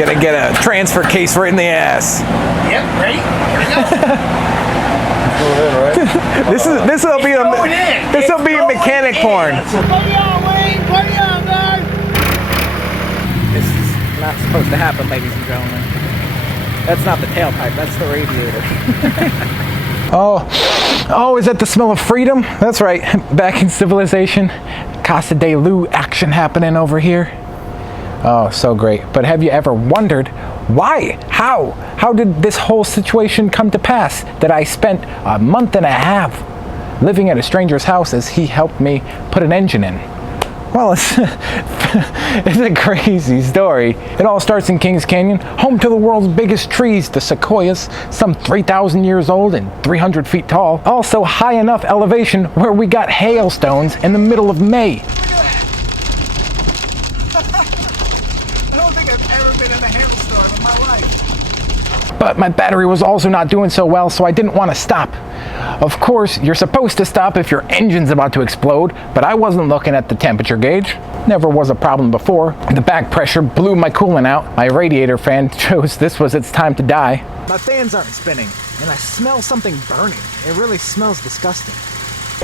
Gonna get a transfer case right in the ass. Yep, ready? This will be a mechanic porn. Buddy on, Wayne! Buddy on, man! This is not supposed to happen, ladies and gentlemen. That's not the tailpipe, that's the radiator. Oh, is that the smell of freedom? That's right, back in civilization. Casa de Lu action happening over here. Oh, so great. But have you ever wondered why? How did this whole situation come to pass that I spent a month and a half living at a stranger's house as he helped me put an engine in? Well, it's a crazy story. It all starts in Kings Canyon, home to the world's biggest trees, the sequoias, some 3,000 years old and 300 feet tall. Also high enough elevation where we got hailstones in the middle of May. I don't think I've ever been in a hailstorm in my life. But my battery was also not doing so well, so I didn't want to stop. Of course, you're supposed to stop if your engine's about to explode, but I wasn't looking at the temperature gauge. Never was a problem before. The back pressure blew my coolant out. My radiator fan chose this was its time to die. My fans aren't spinning, and I smell something burning. It really smells disgusting.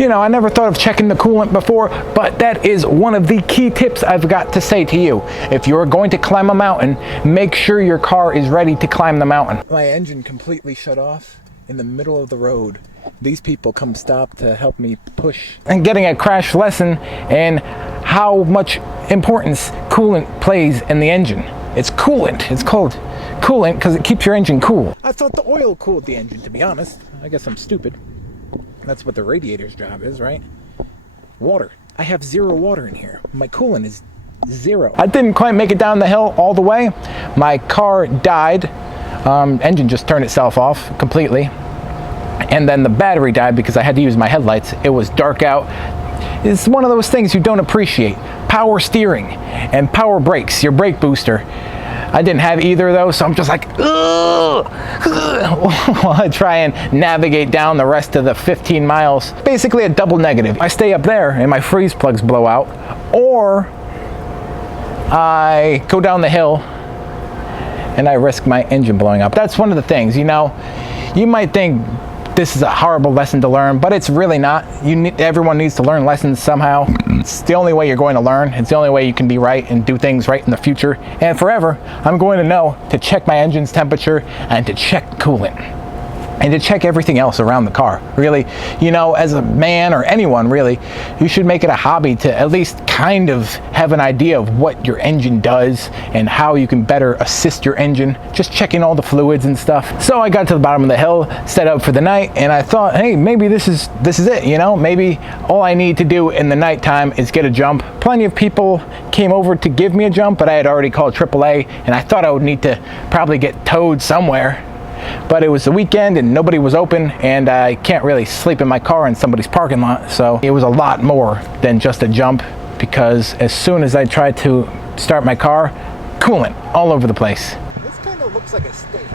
You know, I never thought of checking the coolant before, but that is one of the key tips I've got to say to you. If you're going to climb a mountain, make sure your car is ready to climb the mountain. My engine completely shut off in the middle of the road. These people come stop to help me push. And getting a crash lesson in how much importance coolant plays in the engine. It's coolant. It's called coolant because it keeps your engine cool. I thought the oil cooled the engine, to be honest. I guess I'm stupid. That's what the radiator's job is, right? Water. I have 0 water in here. My coolant is 0. I didn't quite make it down the hill all the way. My car died. Engine just turned itself off completely. And then the battery died because I had to use my headlights. It was dark out. It's one of those things you don't appreciate. Power steering and power brakes, your brake booster. I didn't have either of those, so I'm just like, ugh, while I try and navigate down the rest of the 15 miles. Basically a double negative. I stay up there and my freeze plugs blow out, or I go down the hill and I risk my engine blowing up. That's one of the things, you know, you might think this is a horrible lesson to learn, but it's really not. Everyone needs to learn lessons somehow. It's the only way you're going to learn. It's the only way you can be right and do things right in the future. And forever, I'm going to know to check my engine's temperature and to check coolant and to check everything else around the car. Really, you know, as a man or anyone really, you should make it a hobby to at least kind of have an idea of what your engine does and how you can better assist your engine, just checking all the fluids and stuff. So I got to the bottom of the hill, set up for the night, and I thought, hey, maybe this is it, you know? Maybe all I need to do in the nighttime is get a jump. Plenty of people came over to give me a jump, but I had already called AAA, and I thought I would need to probably get towed somewhere. But it was the weekend and nobody was open, and I can't really sleep in my car in somebody's parking lot. So it was a lot more than just a jump, because as soon as I tried to start my car, coolant all over the place. This kind of looks like a state.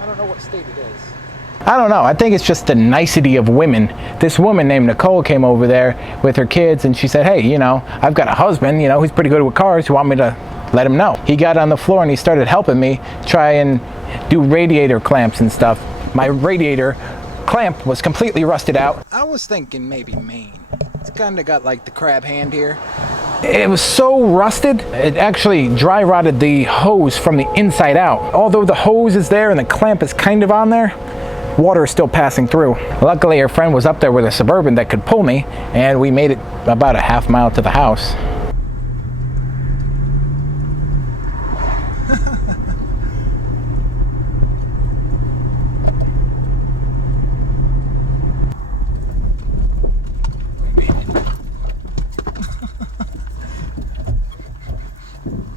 I don't know what state it is. I don't know. I think it's just the nicety of women. This woman named Nicole came over there with her kids, and she said, hey, you know, I've got a husband, you know, he's pretty good with cars. You want me to let him know? He got on the floor and he started helping me try and do radiator clamps and stuff. My radiator clamp was completely rusted out. I was thinking maybe Maine. It's kind of got like the crab hand here. It was so rusted, it actually dry rotted the hose from the inside out. Although the hose is there and the clamp is kind of on there, water is still passing through. Luckily, her friend was up there with a Suburban that could pull me, and we made it about a half mile to the house.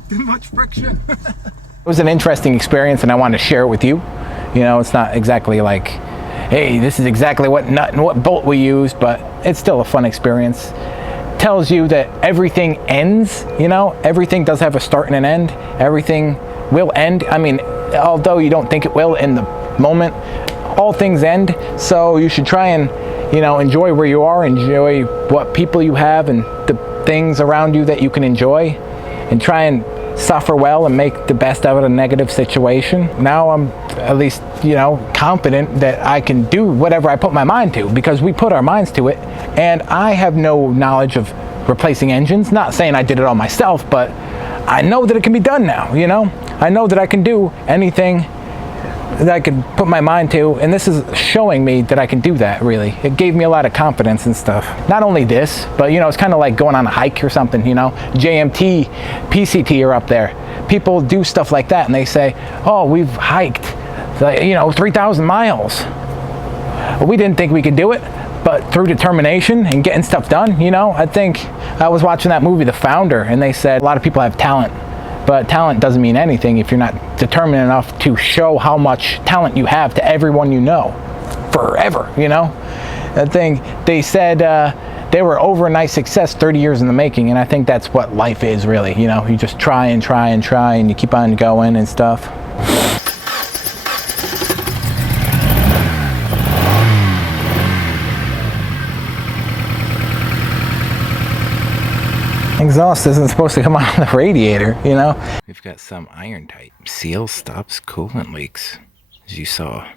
Too much friction. It was an interesting experience, and I wanted to share it with you. You know, it's not exactly like, hey, this is exactly what nut and what bolt we use, but it's still a fun experience. Tells you that everything ends, you know, everything does have a start and an end. Everything will end. I mean, although you don't think it will in the moment, all things end. So you should try and, you know, enjoy where you are, enjoy what people you have and the things around you that you can enjoy, and try and suffer well and make the best out of a negative situation. Now I'm at least, you know, confident that I can do whatever I put my mind to, because we put our minds to it. And I have no knowledge of replacing engines. Not saying I did it all myself, but I know that it can be done now, you know? I know that I can do anything that I could put my mind to, and this is showing me that I can do that, really. It gave me a lot of confidence and stuff. Not only this, but you know, it's kind of like going on a hike or something, you know? JMT, PCT are up there. People do stuff like that and they say, oh, we've hiked, you know, 3,000 miles. We didn't think we could do it, but through determination and getting stuff done, you know? I think I was watching that movie, The Founder, and they said a lot of people have talent, but talent doesn't mean anything if you're not determined enough to show how much talent you have to everyone you know forever, you know? I think they said they were overnight success 30 years in the making, and I think that's what life is, really, you know? You just try and try and try, and you keep on going and stuff. Exhaust isn't supposed to come out of the radiator, you know? We've got some iron type. Seal stops coolant leaks. As you saw,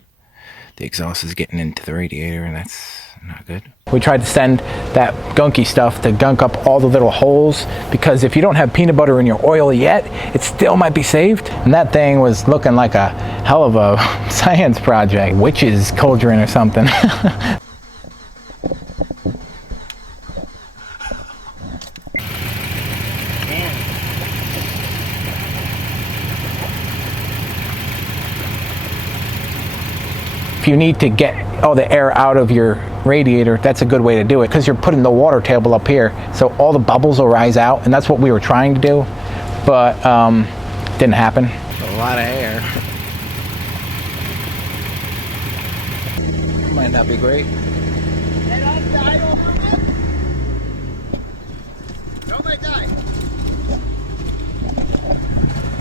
the exhaust is getting into the radiator, and that's not good. We tried to send that gunky stuff to gunk up all the little holes, because if you don't have peanut butter in your oil yet, it still might be saved. And that thing was looking like a hell of a science project. Witch's cauldron or something. If you need to get all the air out of your radiator, that's a good way to do it, because you're putting the water table up here, so all the bubbles will rise out, and that's what we were trying to do, but didn't happen. A lot of air. Might not be great.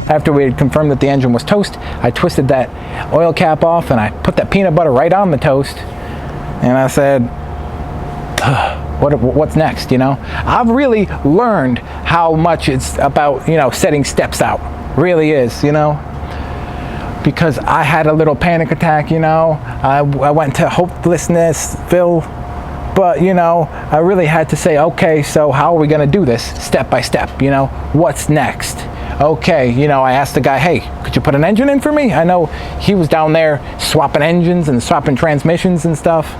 After we had confirmed that the engine was toast, I twisted that oil cap off and I put that peanut butter right on the toast. And I said, what's next, you know? I've really learned how much it's about, you know, setting steps out. Really is, you know? Because I had a little panic attack, you know? I went to hopelessnessville. But, you know, I really had to say, okay, so how are we going to do this step by step, you know? What's next? Okay, you know, I asked the guy, hey, could you put an engine in for me? I know he was down there swapping engines and swapping transmissions and stuff.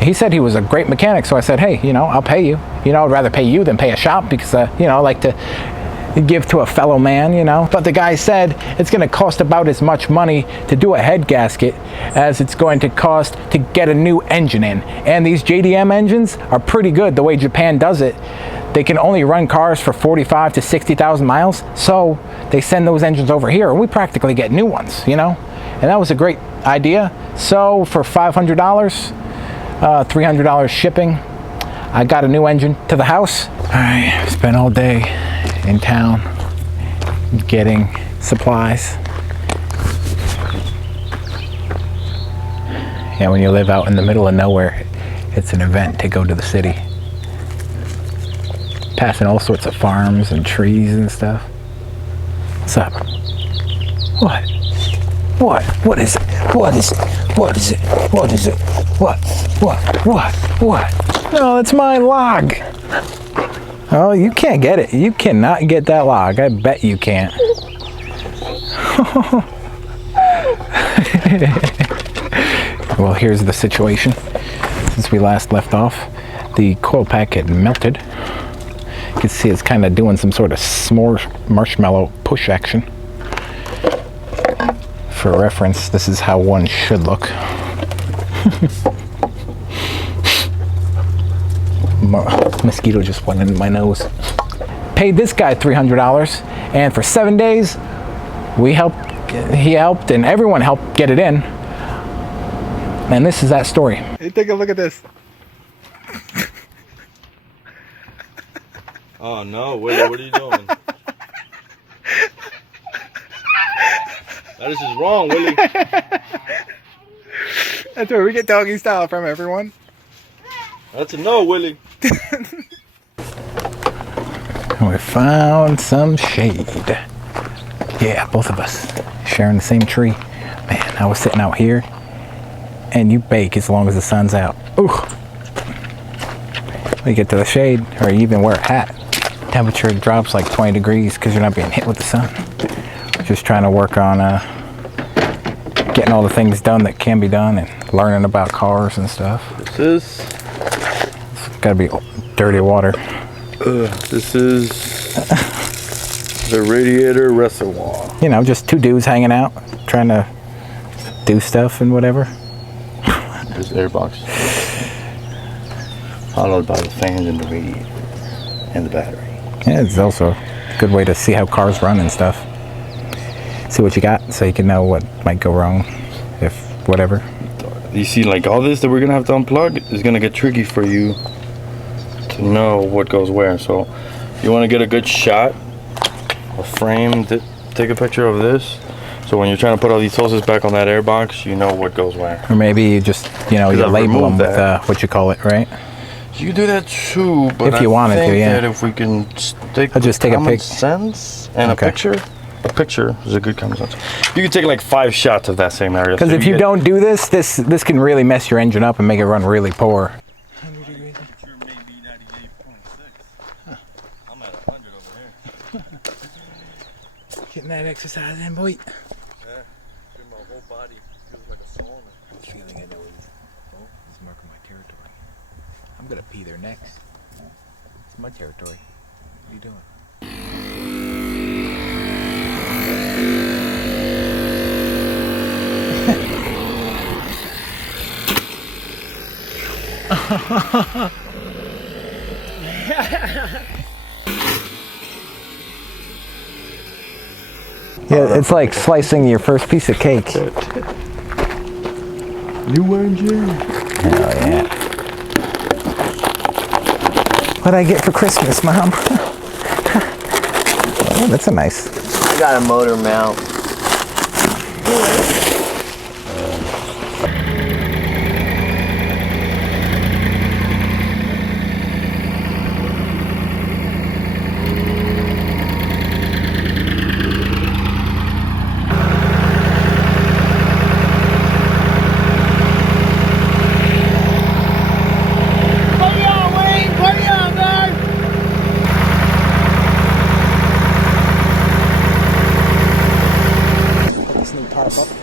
He said he was a great mechanic, so I said, hey, you know, I'll pay you. You know, I'd rather pay you than pay a shop, because, you know, I like to give to a fellow man, you know. But the guy said it's going to cost about as much money to do a head gasket as it's going to cost to get a new engine in. And these JDM engines are pretty good the way Japan does it. They can only run cars for 45 to 60,000 miles, so they send those engines over here, and we practically get new ones, you know? And that was a great idea. So for $500, $300 shipping, I got a new engine to the house. All right, spent all day in town getting supplies. Yeah, when you live out in the middle of nowhere, it's an event to go to the city. Passing all sorts of farms and trees and stuff. What's up? What? What? What is it? What is it? What is it? What is it? What? What? No, it's my log. Oh, you can't get it. You cannot get that log. I bet you can't. Well, here's the situation. Since we last left off, the coil pack had melted. You can see it's kind of doing some sort of s'more marshmallow push action. For reference, this is how one should look. Mosquito just went in my nose. Paid this guy $300, and for 7 days, he helped, and everyone helped get it in. And this is that story. Hey, take a look at this. Oh no, Willie, what are you doing? This is wrong, Willie. That's where we get doggy style from, everyone. That's a no, Willie. We found some shade. Yeah, both of us sharing the same tree. Man, I was sitting out here, and you bake as long as the sun's out. Ooh. When you get to the shade, or you even wear a hat, temperature drops like 20 degrees because you're not being hit with the sun. Just trying to work on getting all the things done that can be done and learning about cars and stuff. This is... It's gotta be dirty water. This is the radiator reservoir. You know, just two dudes hanging out, trying to do stuff and whatever. This airbox. Followed by the fans and the radiator and the battery. Yeah, it's also a good way to see how cars run and stuff. See what you got so you can know what might go wrong, if whatever. You see, like all this that we're gonna have to unplug is gonna get tricky for you to know what goes where. So you want to get a good shot, a frame, take a picture of this. So when you're trying to put all these hoses back on that airbox, you know what goes where. Or maybe you just, you know, you label them with what you call it, right? You can do that too, but if you wanted to, yeah. that if we can stick I'll just take a common pic. sense and a picture is a good common sense. You can take like 5 shots of that same area. Because so if you don't do this, this can really mess your engine up and make it run really poor. 100 degrees. Maybe 98.6. I'm at 100 over here. Getting that exercise in, boy. Yeah, my whole body feels like a sauna. The feeling I know is, oh, it's marking my territory. I'm gonna pee there next. It's my territory. What are you doing? Yeah, it's like slicing your first piece of cake. New engine. Hell yeah. What'd I get for Christmas, Mom? Oh, that's a nice. I got a motor mount.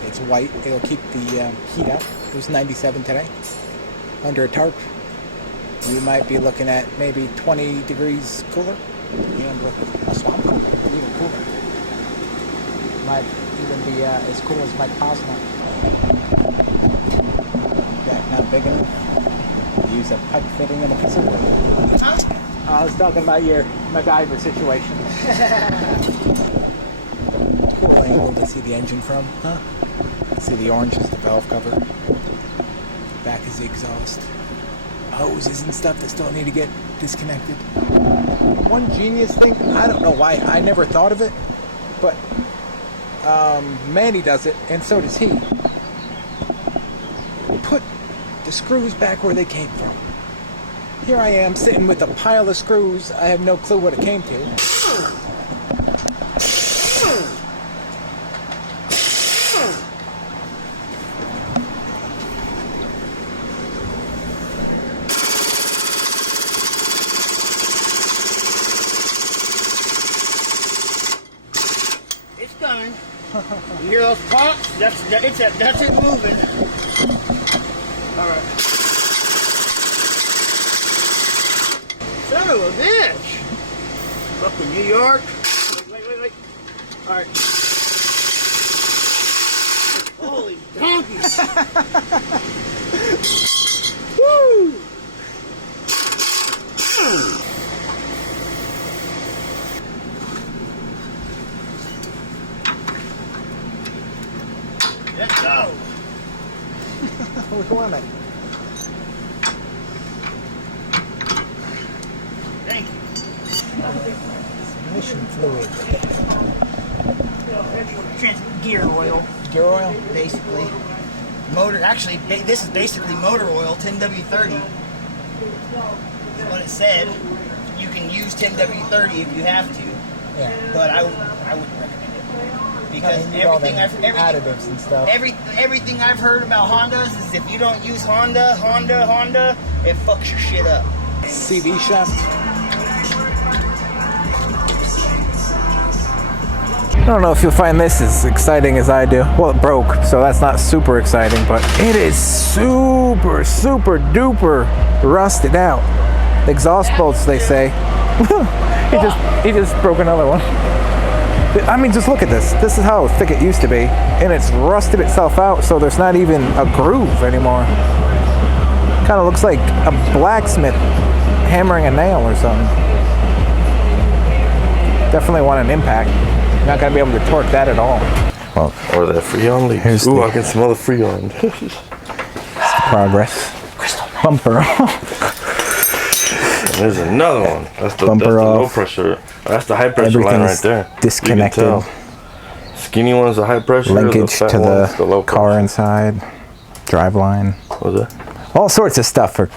It's white. It'll keep the heat up. It was 97 today. Under a tarp, you might be looking at maybe 20 degrees cooler. And with a swamp, even cooler. Might even be as cool as Mike Posner. That not big enough. Use a pipe fitting and a piece of wood. I was talking about your MacGyver situation. Cool angle to see the engine from, huh? See the orange is the valve cover. Back is the exhaust. Hoses and stuff that still need to get disconnected. One genius thing, I don't know why I never thought of it, but Manny does it, and so does he. Put the screws back where they came from. Here I am sitting with a pile of screws. I have no clue what it came to. It's coming. You hear those pops? That's it moving. All right. Son of a bitch! Up in New York. Wait. All right. Holy donkey! Woo! Let's go. We want it. Thank you. Ignition fluid. Gear oil, Gear oil? basically. Motor, actually, this is basically motor oil, 10W30. That's what it said. You can use 10W30 if you have to, Yeah. but I wouldn't recommend it. Because You need all them everything additives and stuff. everything I've heard about Hondas is if you don't use Honda, it fucks your shit up. CV shaft. I don't know if you'll find this as exciting as I do. Well, it broke, so that's not super exciting, but it is super duper rusted out. Exhaust bolts, they say. he just broke another one. I mean, just look at this. This is how thick it used to be, and it's rusted itself out, so there's not even a groove anymore. Kind of looks like a blacksmith hammering a nail or something. Definitely want an impact. Not gonna be able to torque that at all. Well, or that Freon leak. Ooh, I can smell the Freon. Progress. Bumper. There's another one. That's the low pressure. That's the high pressure line right there. Disconnected. You can tell. Skinny one's the high pressure. Linkage the fat to one's the low car pressure. inside. Drive line. What's that? All sorts of stuff are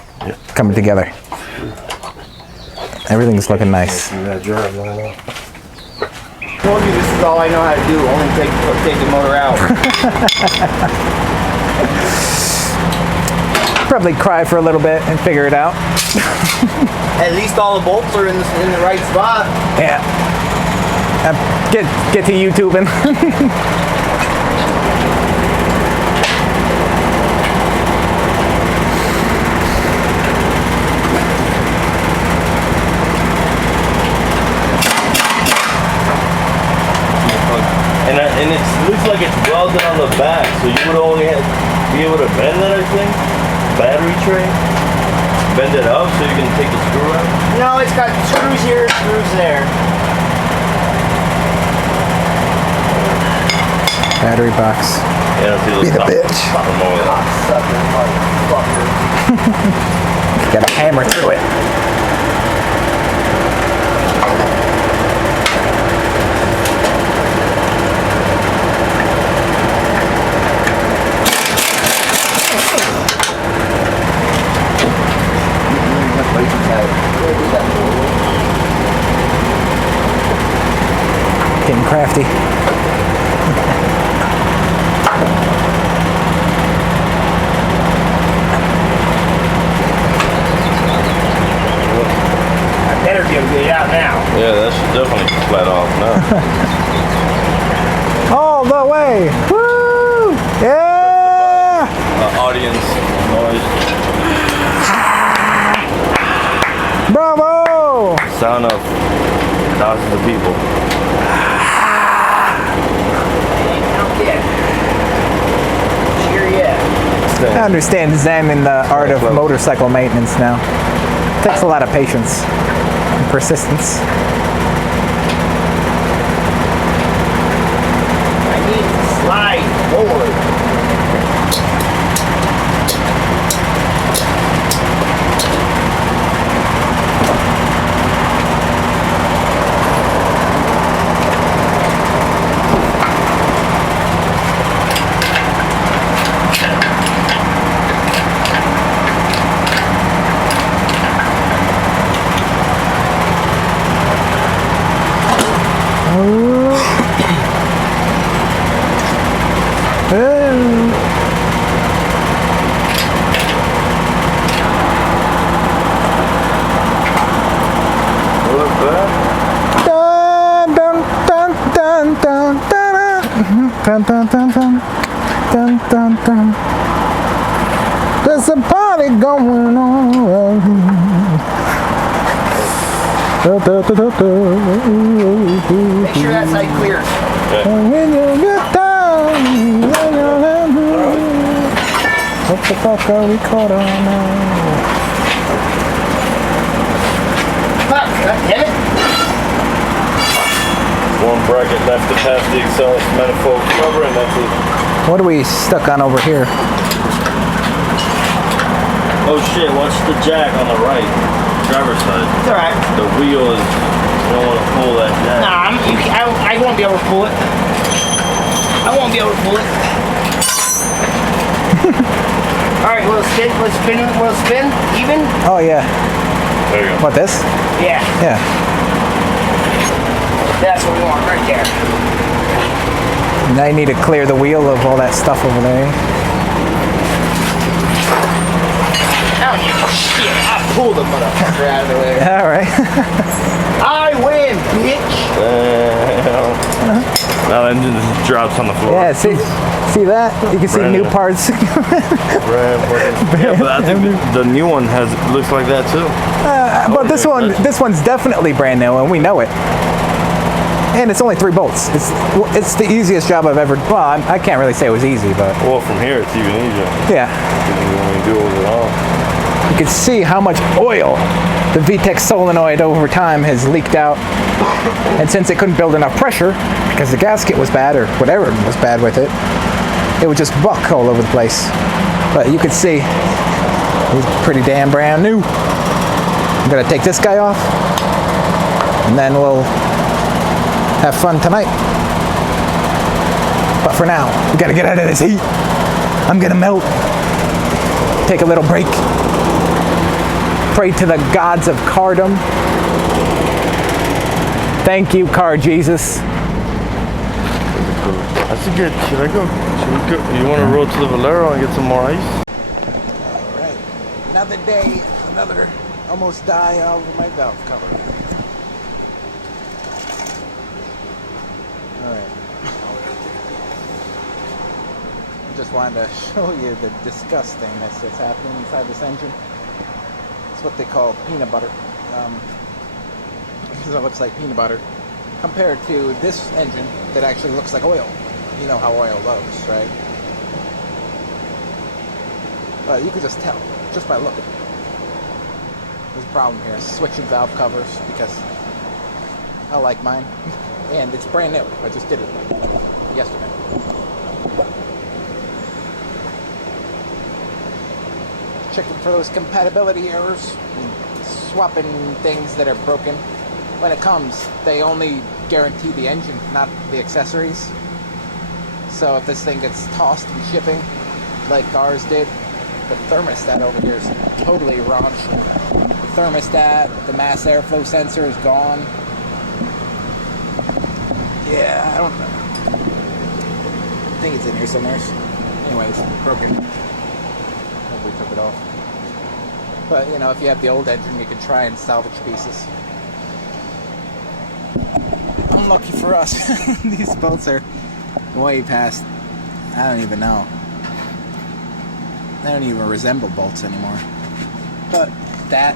coming together. Everything's looking nice. That drive line out. I told you this is all I know how to do. Only take the motor out. Probably cry for a little bit and figure it out. At least all the bolts are in the right spot. Yeah. Get to YouTubing. And it looks like it's welded on the back, so you would only be able to bend that, I think. Battery tray. Bend it up so you can take the screw out. No, it's got screws here, screws there. Battery box. Yeah, see those Be the top, bitch. top them over there. Sucker, motherfucker. Gotta hammer through it. Getting crafty. I better be able to get it out now. Yeah, that should definitely flat off now. All the way. Woo! Yeah! Audience noise. Bravo! Sound of thousands of people. I understand Zen in the art of motorcycle maintenance now. Takes a lot of patience and persistence. I need to slide forward. Dun, dun, dun, dun. Dun, dun, dun. There's a party going on. Da, da, da, da, da. Make sure that side clears. When you get down, what the fuck are we caught on now? Fuck, damn it. One bracket left to pass the exhaust manifold cover, and that's it. What are we stuck on over here? Oh shit, watch the jack on the right, driver's side. It's alright. The wheel is, you don't want to pull that jack. Nah, I won't be able to pull it. I won't be able to pull it. Alright, we'll spin, even? Oh yeah. There you go. What, this? Yeah, Yeah. that's what we want right there. Now you need to clear the wheel of all that stuff over there. I don't give a shit. I pulled the motherfucker out of the way. All right. I win, bitch. Now the engine just drops on the floor. Yeah, see that? You can see Brand new new. parts. Yeah, but I think the new one looks like that too. But this one's definitely brand new, and we know it. And it's only 3 bolts. It's the easiest job I've ever. Well, I can't really say it was easy, but Well, from here it's even easier. yeah. When you do it all. You can see how much oil the VTEC solenoid over time has leaked out. And since it couldn't build enough pressure, because the gasket was bad or whatever was bad with it, it would just buck all over the place. But you can see it's pretty damn brand new. I'm gonna take this guy off, and then we'll have fun tonight. But for now, we gotta get out of this heat. I'm gonna melt. Take a little break. Pray to the gods of cardom. Thank you, Car Jesus. That's a good. Should we go? You want to roll to the Valero and get some more ice? Alright, another day, another almost die over my valve cover. Alright. Just wanted to show you the disgustingness that's happening inside this engine. It's what they call peanut butter. Because it looks like peanut butter. Compared to this engine that actually looks like oil. You know how oil looks, right? You can just tell, just by looking. There's a problem here. Switching valve covers because I like mine. And it's brand new. I just did it yesterday. Checking for those compatibility errors. Swapping things that are broken. When it comes, they only guarantee the engine, not the accessories. So if this thing gets tossed in shipping, like ours did, the thermostat over here is totally raunched. The thermostat, the mass airflow sensor is gone. Yeah, I don't know. I think it's in here somewhere. Anyways, broken. Hope we took it off. But, you know, if you have the old engine, you can try and salvage pieces. Unlucky for us. These bolts are way past, I don't even know. They don't even resemble bolts anymore. But the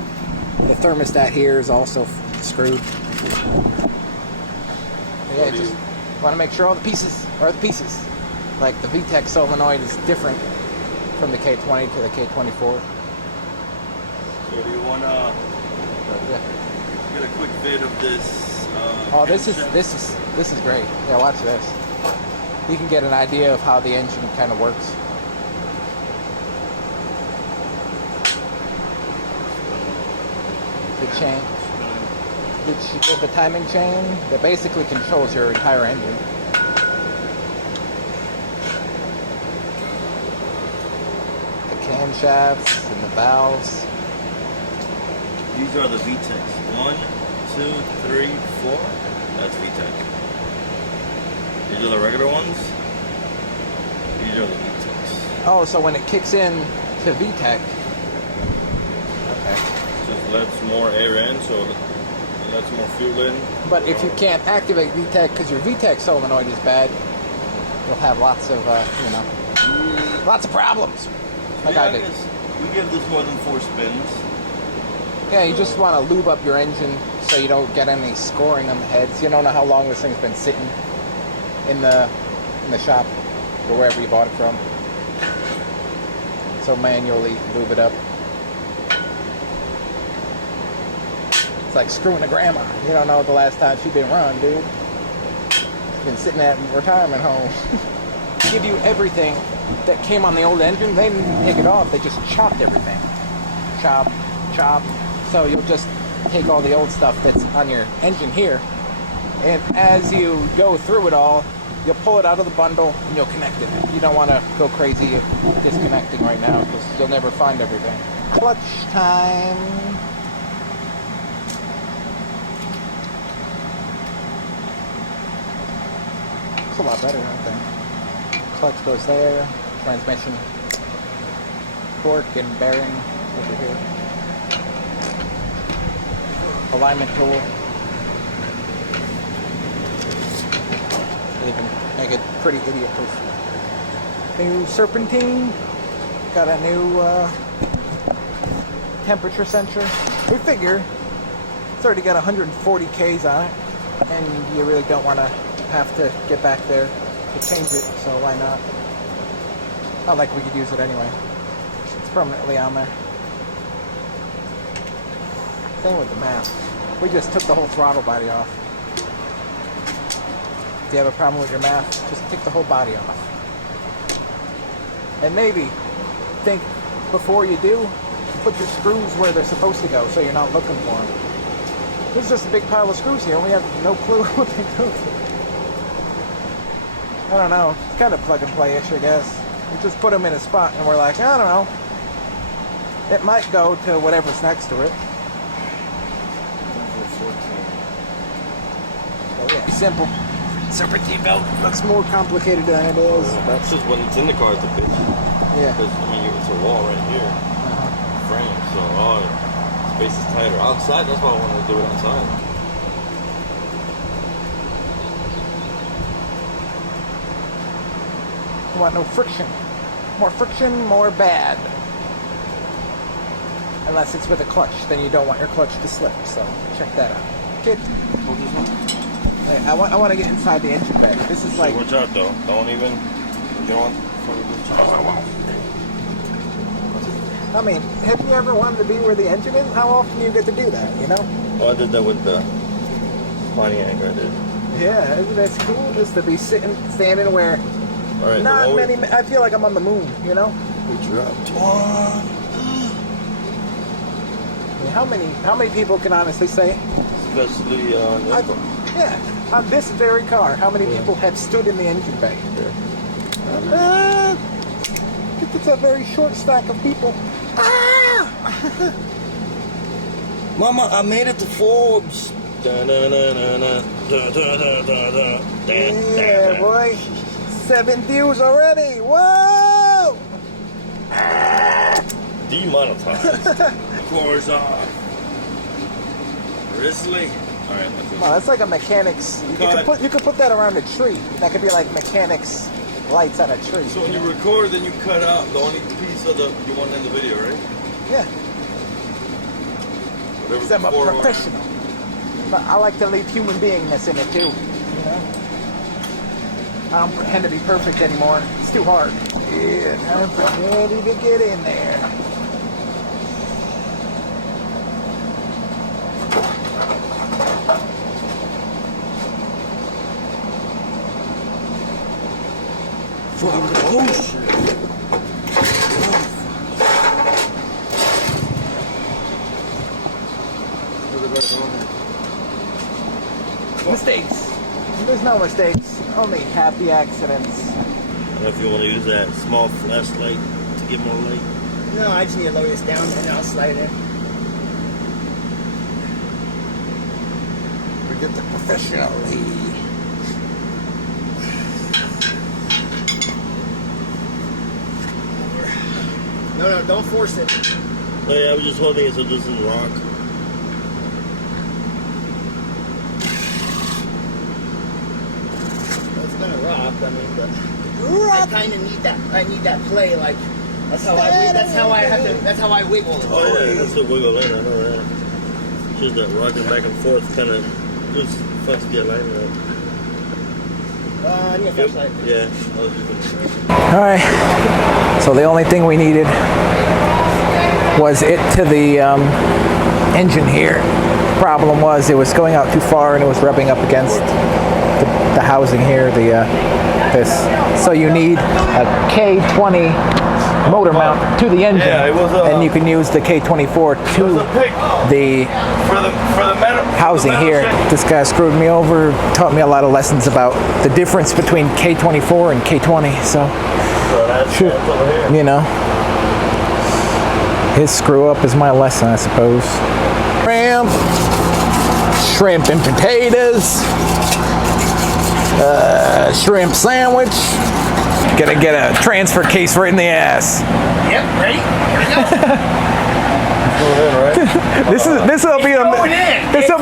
thermostat here is also screwed. Yeah, just want to make sure all the pieces are the pieces. Like the VTEC solenoid is different from the K20 to the K24. So do you want to get a quick vid of this? Oh, this is great. Yeah, watch this. You can get an idea of how the engine kind of works. The chain, the timing chain that basically controls your entire engine. The camshafts and the valves. These are the VTECs. 1, 2, 3, 4. That's VTEC. These are the regular ones. These are the VTECs. Oh, so when it kicks in to VTEC. Okay. Just lets more air in, so it lets more fuel in. But if you can't activate VTEC because your VTEC solenoid is bad, you'll have lots of, lots of problems. Like yeah, I did. We give this more than 4 spins. Yeah, you just want to lube up your engine so you don't get any scoring on the heads. You don't know how long this thing's been sitting in the shop or wherever you bought it from. So manually lube it up. It's like screwing a grandma. You don't know the last time she's been run, dude. She's been sitting at a retirement home. They give you everything that came on the old engine. They didn't take it off. They just chopped everything. Chop, chop. So you'll just take all the old stuff that's on your engine here, and as you go through it all, you'll pull it out of the bundle and you'll connect it. You don't want to go crazy disconnecting right now because you'll never find everything. Clutch time. Looks a lot better, I think. Clutch goes there. Transmission. Torque and bearing over here. Alignment tool. They can make it pretty idiot-proof. New serpentine. Got a new temperature sensor. We figure it's already got 140 Ks on it, and you really don't want to have to get back there to change it, so why not? Not like we could use it anyway. It's permanently on there. Same with the mask. We just took the whole throttle body off. If you have a problem with your mask, just take the whole body off. And maybe think before you do, put your screws where they're supposed to go so you're not looking for them. There's just a big pile of screws here and we have no clue what they go to. I don't know. It's kind of plug and play-ish, I guess. We just put them in a spot and we're like, I don't know. It might go to whatever's next to it. So yeah, simple. Serpentine belt looks more complicated than it is. That's just when it's in the car, it's a bitch. Yeah. Because, I mean, it's a wall right here. Frame, so space is tighter. Outside, that's why I wanted to do it outside. You want no friction. More friction, more bad. Unless it's with a clutch, then you don't want your clutch to slip, so check that out. Kid. Hey, I want to get inside the engine bay. This is like... Watch out though, don't even, you don't want I mean, have you ever wanted to be where the engine is? How often do you get to do that, you know? Oh, I did that with the Pontiac, I did. Yeah, isn't that cool? Just to be standing where Alright, not many... I feel like I'm on the moon, you know? We dropped one. I mean, how many people can honestly say? Especially on this one. Yeah, on this very car, how many people have stood in the engine bay? It's a very short stack of people. Ah! Mama, I made it to Forbes. Yeah, boy. 7 views already. Whoa! Demonetized. Floors off. Grizzly. All right, let's No, that's like a mechanic's. You could put that around a tree. That could be like mechanics lights on a tree. So when you record, then you cut out the only piece of the you want in the video, right? Yeah. Because I'm a professional. But I like to leave human beingness in it too. You know? I don't pretend to be perfect anymore. It's too hard. Yeah, I'm ready to get in there. From the ocean. Mistakes. There's no mistakes. Only happy accidents. If you want to use that small flashlight to get more light. No, I just need to lower this down and then I'll slide it in. We get the professionally. No, don't force it. Oh yeah, I was just holding it so it doesn't rock. Well, it's gonna rock. I mean, but I kind of need that. I need that play. Like that's how I. That's how I have to. That's how I wiggle. Oh yeah, that's the wiggle in. I know that. Just that rocking back and forth kind of just fucks the alignment up. I need a flashlight. Yeah. Alright, so the only thing we needed was it to the engine here. Problem was it was going out too far and it was rubbing up against the housing here, this. So you need a K20 motor mount to the engine, Yeah, it was and you can use the K24 to the housing here. This guy screwed me over, taught me a lot of lessons about the difference between K24 and K20. So, you know, his screw up is my lesson, I suppose. Shrimp and potatoes. Shrimp sandwich. Gonna get a transfer case right in the ass. Yep, ready? Here we go. This'll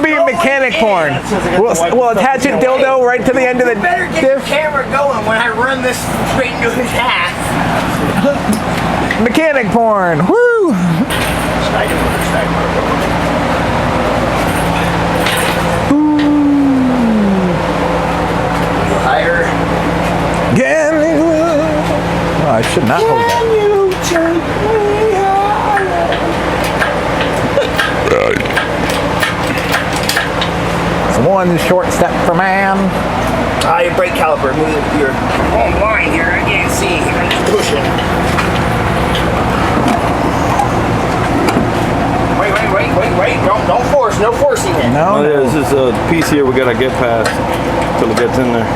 be a mechanic porn. We'll attach a dildo right to the end of the Better get the camera going when I run this straight into his ass. mechanic porn. Woo! Higher. Oh, I should not hold that. It's one short step for man. Your brake caliper. Move your wrong line here. I can't see. I'm just pushing. Wait. Don't force. No forcing it. No. Oh, yeah, this is a piece here we gotta get past till it gets in there.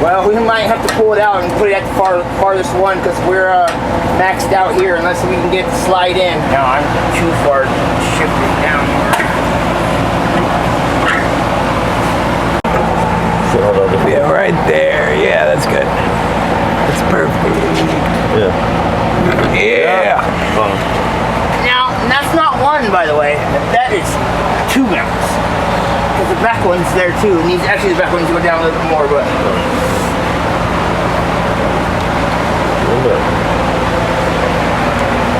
Well, we might have to pull it out and put it at the farthest one because we're maxed out here unless we can get the slide in. No, I'm too far shifted down. Yeah, right there. Yeah, that's good. That's perfect. Yeah. Now, that's not one, by the way. That is two mounts. Because the back one's there too. It needs, actually, the back one needs to go down a little bit more, but.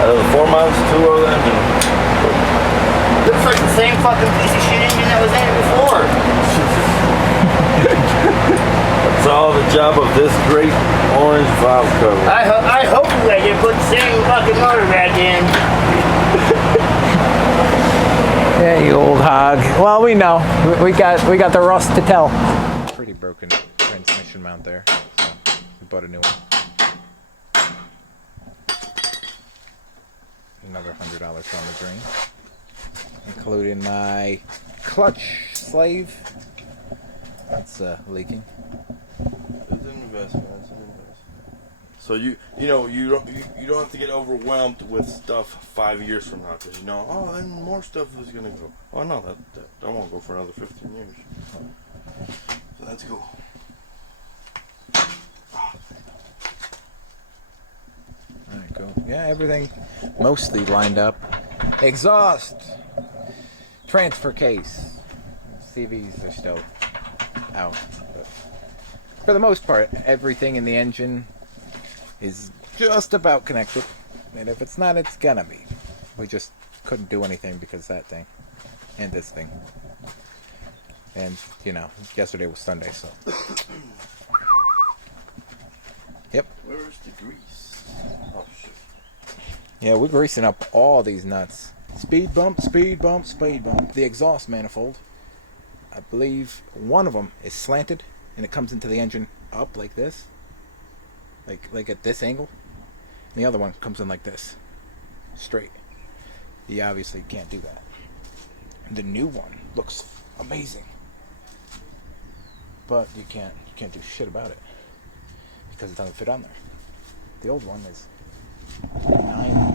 Out of the 4 mounts, 2 of them. Looks like the same fucking piece of shit engine that was in it before. That's all the job of this great orange valve cover. I hope I can put the same fucking motor back in. Yeah, you old hog. Well, we know. We got the rust to tell. Pretty broken transmission mount there. So we bought a new one. Another $100 down the drain, including my clutch slave. That's leaking. It's an investment. So you don't have to get overwhelmed with stuff 5 years from now because and more stuff is gonna go. Oh no, that won't go for another 15 years. So that's cool. Alright, cool. Yeah, everything mostly lined up. Exhaust, transfer case, CVs are still out. But for the most part, everything in the engine is just about connected. And if it's not, it's gonna be. We just couldn't do anything because that thing and this thing. And, yesterday was Sunday, so. Yep. Where's the grease? Oh shit. Yeah, we're greasing up all these nuts. Speed bump, speed bump, speed bump. The exhaust manifold, I believe one of them is slanted and it comes into the engine up like this. Like at this angle. And the other one comes in like this. Straight. You obviously can't do that. The new one looks amazing. But you can't do shit about it. Because it doesn't fit on there. The old one is 9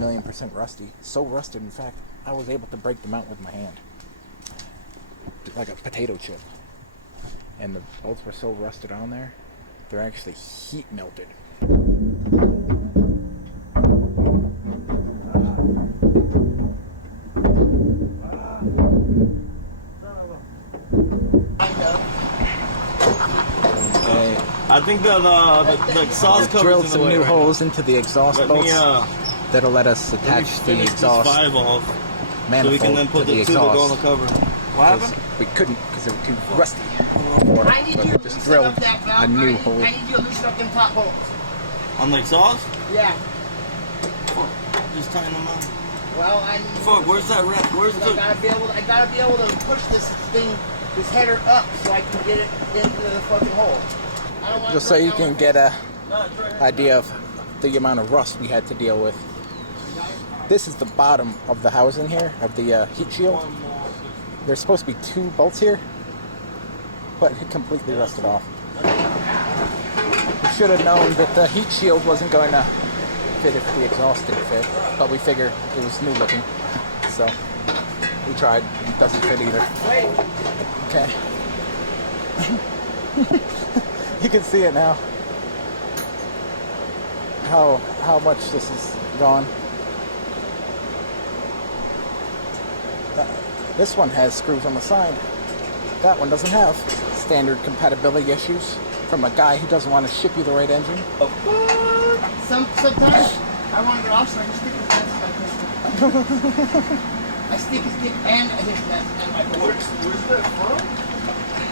million % rusty. So rusted, in fact, I was able to break them out with my hand. Like a potato chip. And the bolts were so rusted on there, they're actually heat melted. I think the exhaust cover Drilled some new holes into the exhaust bolts that'll let us attach the exhaust off, manifold so we can then put to the the two that go on exhaust. the cover. What happened? We couldn't because they were too rusty. I need you to Just loosen drilled up that valve. a new hole. I need you to loosen up them top bolts. On the exhaust? Yeah. Fuck, just tighten them up. Well, I need. Fuck, where's that wrap? Where's I the... gotta be able to push this header up so I can get it into the fucking hole. I don't want Just so you can get a idea of the amount of rust we had to deal with. This is the bottom of the housing here, of the heat shield. There's supposed to be 2 bolts here, but it completely rusted off. We should have known that the heat shield wasn't going to fit if the exhaust didn't fit, but we figured it was new looking, so we tried. It doesn't fit either. Okay. You can see it now. How much this is gone. This one has screws on the side. That one doesn't have. Standard compatibility issues from a guy who doesn't want to ship you the right engine. Sometimes I want to get off, so I just stick his nuts like this. I stick his dick and his nuts in my door. Where's that from?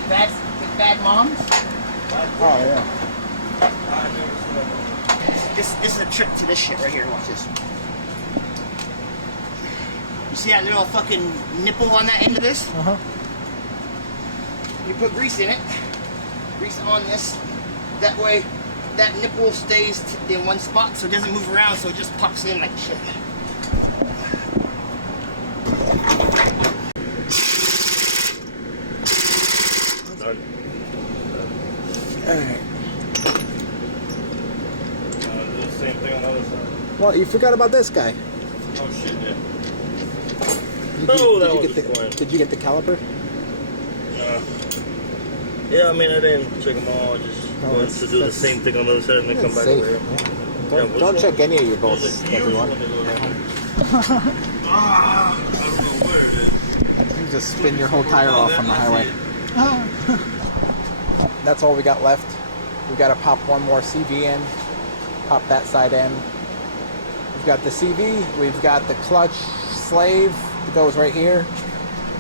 That's the bad moms. Oh yeah. I never seen that. This is a trick to this shit right here. Watch this. You see that little fucking nipple on that end of this? Uh-huh. You put grease in it. Grease on this. That way, that nipple stays in one spot, so it doesn't move around, so it just pops in like shit. Alright. The same thing on the other side. Well, you forgot about this guy. Oh shit, yeah. Did you get the caliper? Yeah, I mean, I didn't check them all. I just wanted to do the same thing on the other side and then come back over here. Don't check any of your bolts, everyone. I don't know where it is. You just spin your whole tire off on the highway. That's all we got left. We got to pop one more CV in. Pop that side in. We've got the CV. We've got the clutch slave that goes right here.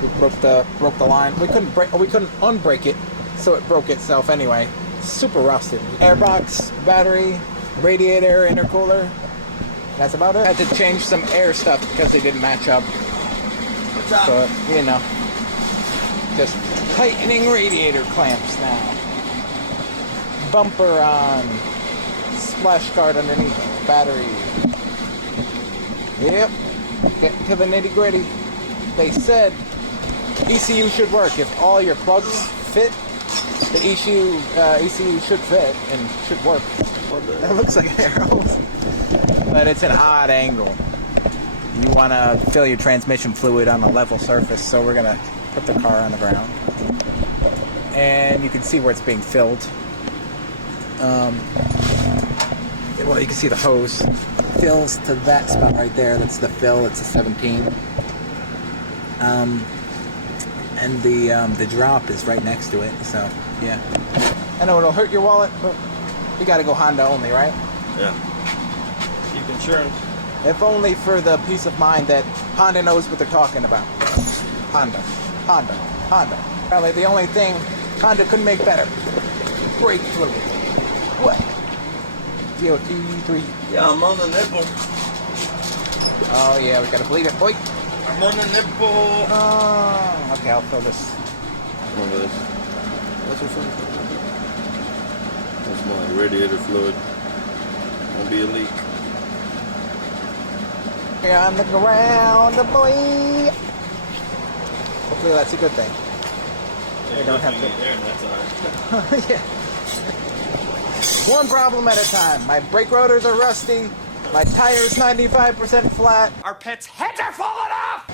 We broke the line. We couldn't unbreak it, so it broke itself anyway. Super rusted. Airbox, battery, radiator, intercooler. That's about it. Had to change some air stuff because they didn't match up. So, you know, just tightening radiator clamps now. Bumper on. Splash guard underneath. Battery. Yep. Getting to the nitty gritty. They said ECU should work. If all your plugs fit, the ECU should fit and should work. That looks like arrows. But it's an odd angle. You want to fill your transmission fluid on a level surface, so we're going to put the car on the ground. And you can see where it's being filled. Well, you can see the hose fills to that spot right there. That's the fill. It's a 17. And the drop is right next to it. So yeah, I know it'll hurt your wallet, but you got to go Honda only, right? Yeah. Keep insurance. If only for the peace of mind that Honda knows what they're talking about. Honda. Probably the only thing Honda couldn't make better. Brake fluid. What? DOT3. Yeah, I'm on the nipple. Oh yeah, we gotta bleed it, boy. I'm on the nipple. Oh, okay, I'll fill this. Remember this? What's it from? That's my radiator fluid. Won't be a leak. Here on the ground, boy. Hopefully that's a good thing. Yeah, We don't have to. There, that's alright. Yeah. One problem at a time. My brake rotors are rusty. My tire's 95% flat. Our pets' heads are falling off!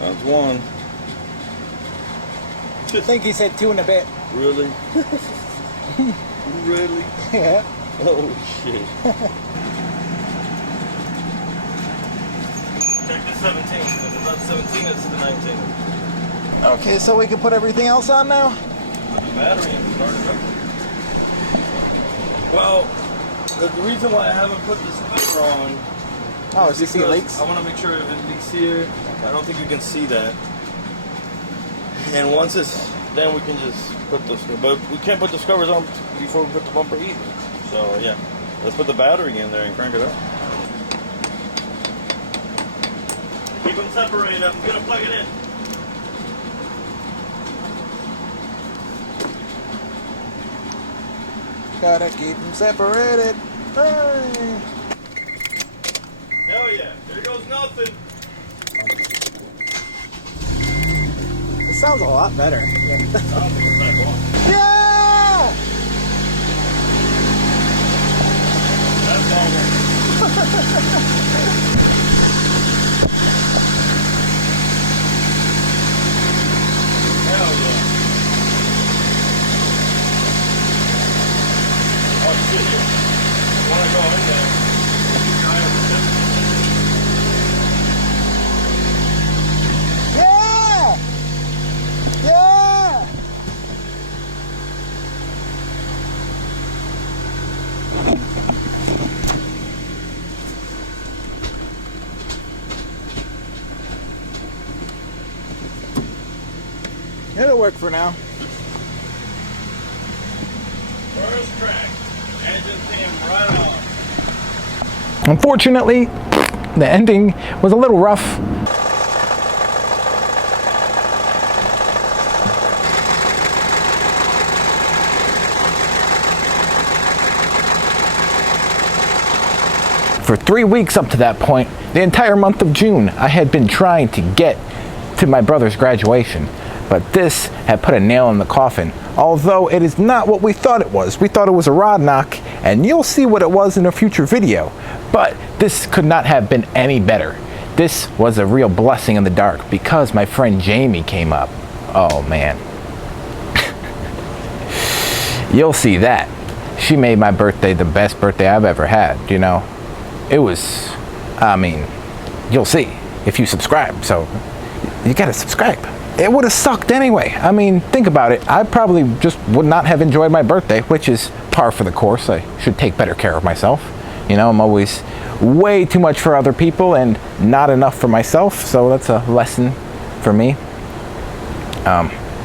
That's one. I think he said 2 and a bit. Really? Really? Yeah. Oh shit. Check the 17. If it's not 17, it's the 19. Okay, so we can put everything else on now? Put the battery in and start it up. Well, the reason why I haven't put the splitter on. Oh, is you see leaks? I want to make sure if it leaks here. I don't think you can see that. And once it's, then we can just put the, but we can't put the covers on before we put the bumper either. So yeah, let's put the battery in there and crank it up. Keep them separated. I'm gonna plug it in. Gotta keep them separated. Hey. Hell yeah! There goes nothing. It sounds a lot better. Yeah. I don't think it's that long. Yeah! That's longer. Hell yeah! Yeah! Yeah! It'll work for now. First crack. Engine came right off. Unfortunately, the ending was a little rough. For 3 weeks up to that point, the entire month of June, I had been trying to get to my brother's graduation. But this had put a nail in the coffin. Although it is not what we thought it was. We thought it was a rod knock, and you'll see what it was in a future video. But this could not have been any better. This was a real blessing in the dark because my friend Jamie came up. Oh man. You'll see that. She made my birthday the best birthday I've ever had, you know. It was, I mean, you'll see if you subscribe. So you gotta subscribe. It would have sucked anyway. I mean, think about it. I probably just would not have enjoyed my birthday, which is par for the course. I should take better care of myself. You know, I'm always way too much for other people and not enough for myself. So that's a lesson for me.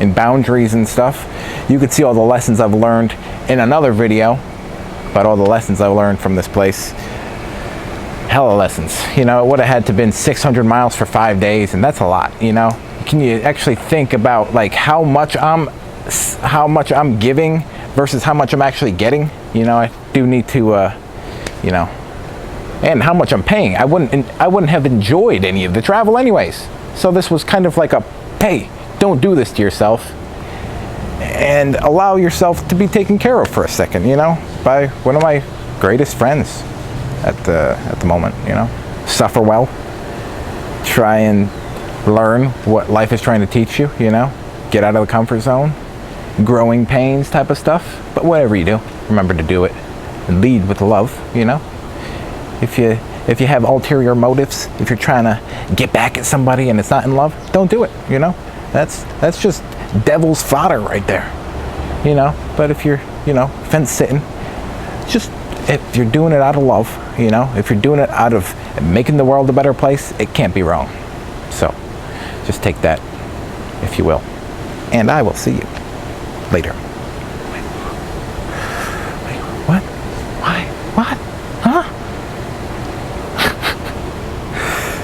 In boundaries and stuff. You could see all the lessons I've learned in another video about all the lessons I've learned from this place. Hella lessons. You know, it would have had to been 600 miles for 5 days, and that's a lot, you know. Can you actually think about like how much I'm giving versus how much I'm actually getting? You know, I do need to you know, and how much I'm paying. I wouldn't have enjoyed any of the travel anyways. So this was kind of like a, hey, don't do this to yourself and allow yourself to be taken care of for a second, you know, by one of my greatest friends at the moment, you know. Suffer well. Try and learn what life is trying to teach you, you know. Get out of the comfort zone. Growing pains type of stuff. But whatever you do, remember to do it. And lead with love, you know. If you have ulterior motives, if you're trying to get back at somebody and it's not in love, don't do it, you know. That's just devil's fodder right there, you know. But if you're, you know, fence sitting, just if you're doing it out of love, you know, if you're doing it out of making the world a better place, it can't be wrong. So just take that, if you will. And I will see you later. Wait, what?